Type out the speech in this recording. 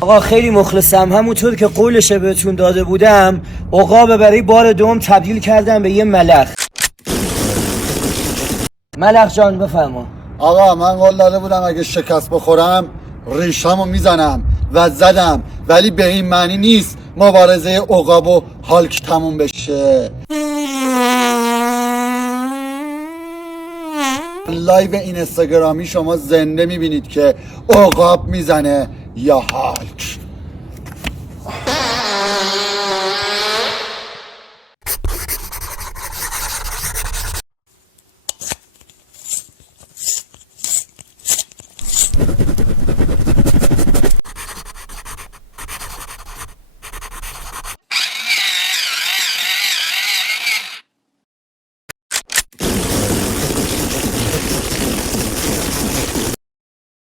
آقا خیلی مخلصم، همونطور که قولش بهتون داده بودم عقاب برای بار دوم تبدیل کردم به یه ملخ. ملخ جان بفرما. آقا من قول داده بودم اگه شکست بخورم ریشمو میزنم و زدم، ولی به این معنی نیست مبارزه عقاب و هالک تموم بشه. لایو این اینستاگرامی شما زنده میبینید که عقاب میزنه یا هالک.